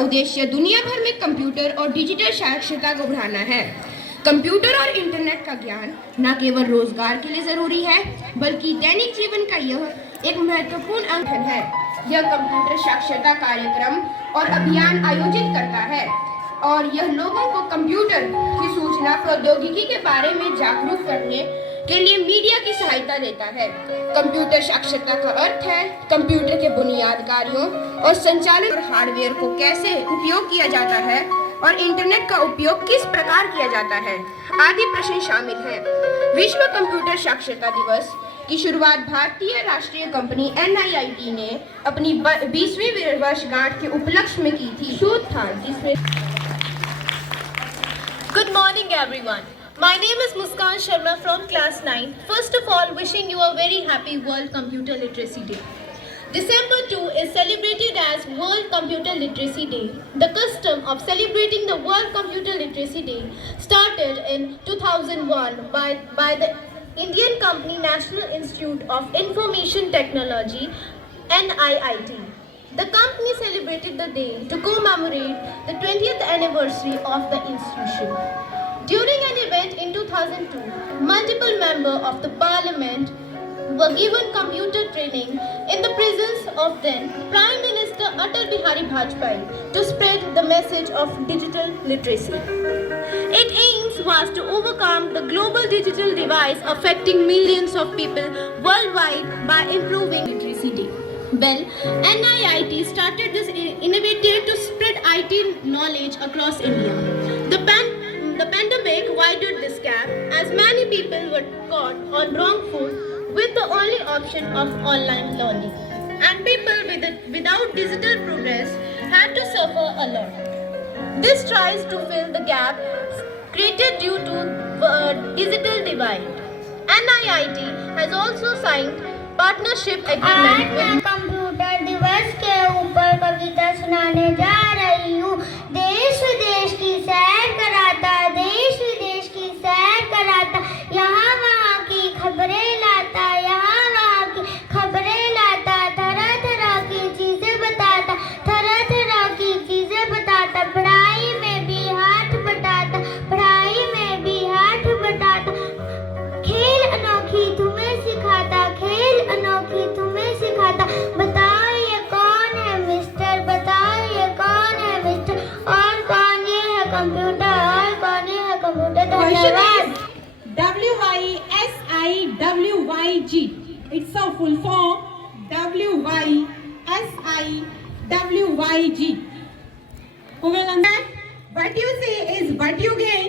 उद्देश्य दुनिया भर में कंप्यूटर और डिजिटल साक्षरता को बढ़ाना है। कंप्यूटर और इंटरनेट का ज्ञान न केवल रोजगार के लिए जरूरी है, बल्कि दैनिक जीवन का यह एक महत्वपूर्ण अंग है। यह कंप्यूटर साक्षरता कार्यक्रम और अभियान आयोजित करता है और यह लोगों को कंप्यूटर की सूचना प्रौद्योगिकी के बारे में जागरूक करने के लिए मीडिया की सहायता देता है। कंप्यूटर साक्षरता का अर्थ है कंप्यूटर के बुनियादी कार्यों और संचालन और हार्डवेयर को कैसे उपयोग किया जाता है और इंटरनेट का उपयोग किस प्रकार किया जाता है आदि प्रश्न शामिल हैं। विश्व कंप्यूटर साक्षरता दिवस की शुरुआत भारतीय राष्ट्रीय कंपनी NIIT ने अपनी 20वीं वर्षगांठ के उपलक्ष्य में की थी। शोध था जिसमें Good morning everyone. My name is Muskan Sharma from class 9. First of all, wishing you a very happy World Computer Literacy Day. December 2 is celebrated as World Computer Literacy Day. The custom of celebrating the World Computer Literacy Day started in 2001 by the Indian company National Institute of Information Technology NIIT. The company celebrated the day to commemorate the 20th anniversary of the institution. During an event in 2002, multiple members of the parliament were given computer training in the presence of then Prime Minister Atal Bihari Vajpayee to spread the message of digital literacy. Its aims was to overcome the global digital divide affecting millions of people worldwide by improving literacy day. Well, NIIT started this initiative to spread IT knowledge across India. The pandemic widened this gap as many people were caught on wrong foot with the only option of online learning. And people without digital progress had to suffer a lot. This tries to fill the gap created due to digital divide. NIIT has also signed partnership agreement मैं computer दिवस के ऊपर कविता सुनाने जा रही हूँ। देश विदेश की सैर कराता, देश विदेश की सैर कराता, यहाँ वहाँ की खबरें लाता, यहाँ वहाँ की खबरें लाता, तरह तरह की चीजें बताता, तरह तरह की चीजें बताता, पढ़ाई में भी हाथ बटाता, पढ़ाई में भी हाथ बटाता, खेल अनोखी तुम्हें सिखाता, खेल अनोखी तुम्हें सिखाता। बताओ ये कौन है मिस्टर, बताओ ये कौन है मिस्टर, और कौन ये है कंप्यूटर, और कौन ये है कंप्यूटर। धन्यवाद। WISIWYG. It's a full form. WISIWYG. Who will understand? What you say is what you gain.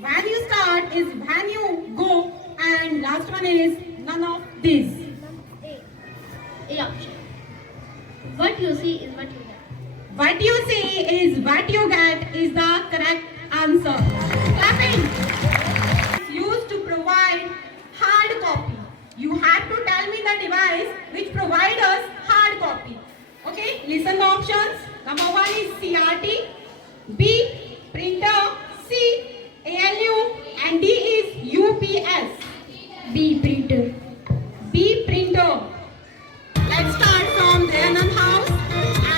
When you start is when you go. And last one is none of these. A option. What you see is what you get. What you see is what you get is the correct answer. Clapping. Used to provide hard copy. You have to tell me the device which provides us hard copy. Okay, listen the options. Number 1 is CRT, B printer, C ALU, and D is UPS. B printer. B printer. Let's start from Dayanand House.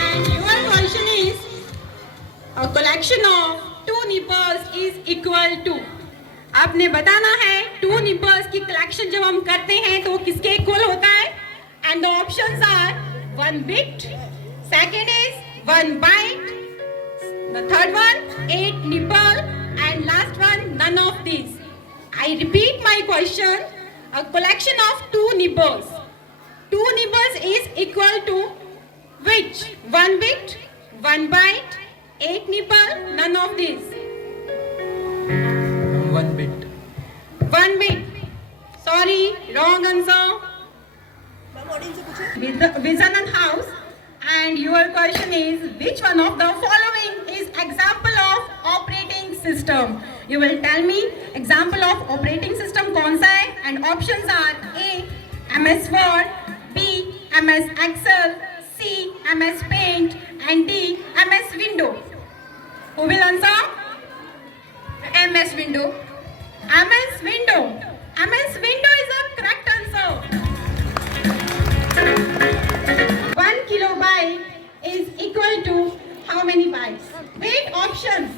And your question is, a collection of 2 nipples is equal to. आपने बताना है 2 nipples की collection जब हम करते हैं तो वो किसके equal होता है? And the options are 1 bit, second is 1 byte, the third one 8 nipple, and last one none of these. I repeat my question. A collection of 2 nipples. 2 nipples is equal to which? 1 bit, 1 byte, 8 nipple, none of these. 1 bit. 1 bit. Sorry, wrong answer. Visanan House. And your question is, which one of the following is example of operating system? You will tell me example of operating system कौन सा है? And options are A. MS Word, B. MS Excel, C. MS Paint, and D. MS Window. Who will answer? MS Window. MS Window. MS Window is a correct answer. 1 kilobyte is equal to how how many bytes? Wait, options.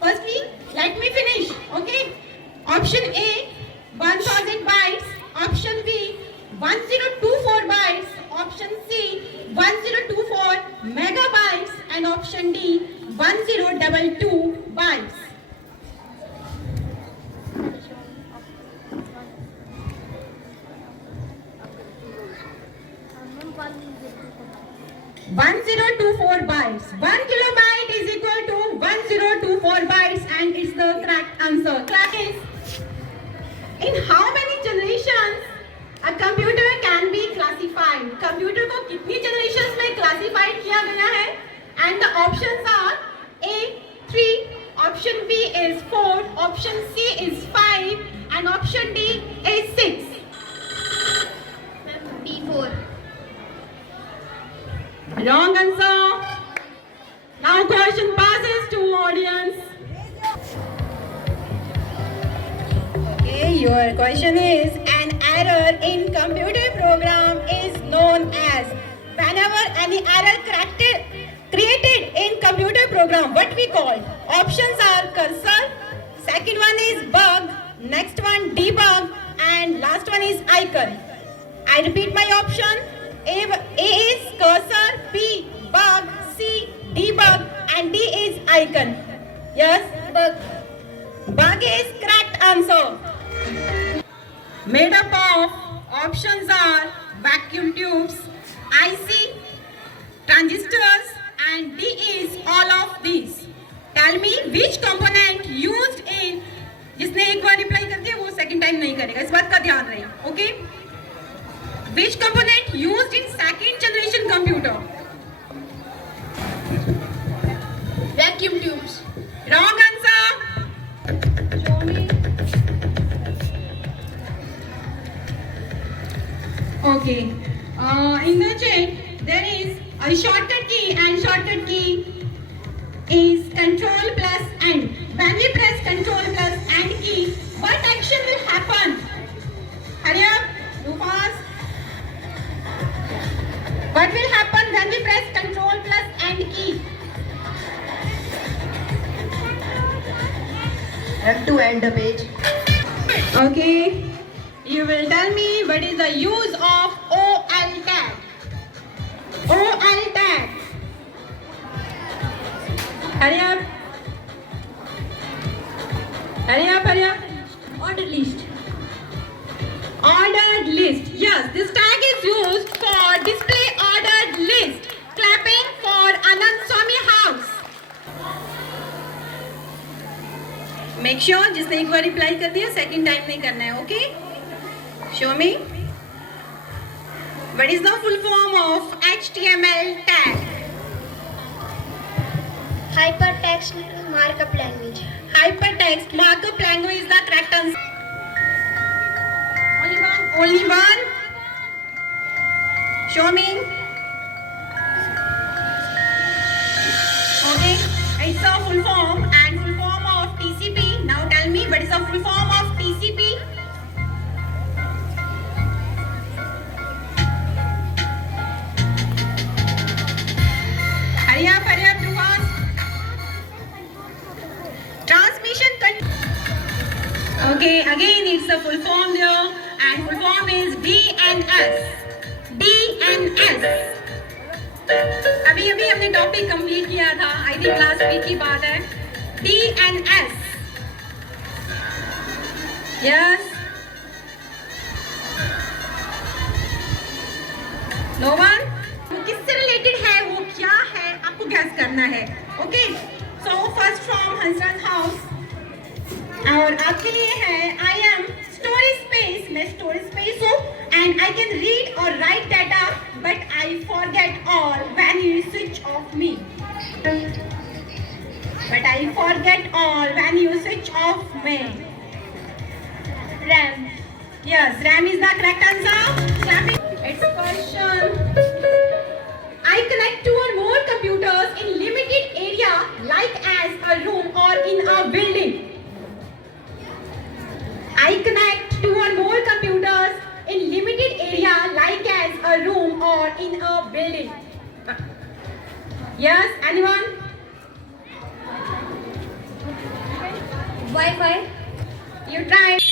Firstly, let me finish. Okay. Option A, 1000 bytes. Option B, 1024 bytes. Option C, 1024 megabytes. And option D, 1022 bytes. One zero two four bytes. 1 kilobyte is equal to 1024 bytes, and it's the correct answer. Clap is. In how many generations a computer can be classified? Computer को कितनी generations में classified किया गया है? And the options are A 3, option B is 4, option C is 5, and option D is 6. B4. Wrong answer. Now question passes to audience. Okay, your question is an error in computer program is known as. Whenever any error created in computer program, what we call? Options are cursor, second one is bug, next one debug, and last one is icon. I repeat my option. A is cursor, B bug, C debug, and D is icon. Yes, bug. Bug is correct answer. Made up of options are vacuum tubes, IC, transistors, and D is all of these. Tell me which component used in. जिसने एक बार reply कर दिया वो second time नहीं करेगा, इस बात का ध्यान रहे. Okay. Which component used in second generation computer? Vacuum tubes. Wrong answer. Okay. In the chat there is a shortcut key, and shortcut key is Control plus N. When we press Control plus N key, what action will happen? Hurry up, do fast. What will happen when we press Control plus N key? Have to end the page. Okay. You will tell me what is the use of OL tag. OL tag. Hurry up. Hurry up, hurry up. Order list. Ordered list. Yes, this tag is used for display ordered list. Clapping for Anand Swami House. Make sure जिसने एक बार reply कर दिया second time नहीं करना है. Okay. Show me. What is the full form of HTML tag? Hypertext markup language. Hypertext markup language is the correct answer. Only one. Only one. Show me. Okay. It's a full form and full form of TCP. Now tell me what is the full form of TCP? Hurry up, too fast. Transmission control. Okay, again it's a full form there, and full form is DNS. DNS. अभी हमने topic complete किया था, I think last week की बात है. DNS. Yes. No one? वो किससे related है, वो क्या है, आपको गैस करना है. Okay. So first from Hansraj house, और आपके लिए है आई एम स्टोरेज स्पेस. मैं स्टोरेज स्पेस हूँ, एंड आई कैन रीड और right data, but I forget all when you switch of me. But I forget all when you switch off me. RAM. Yes, RAM is the correct answer. It's a question. I connect two or more computers in limited area, like as a room or in a building. I connect two or more computers in limited area, like as a room or in a building. Yes, anyone? Wi-Fi. You try.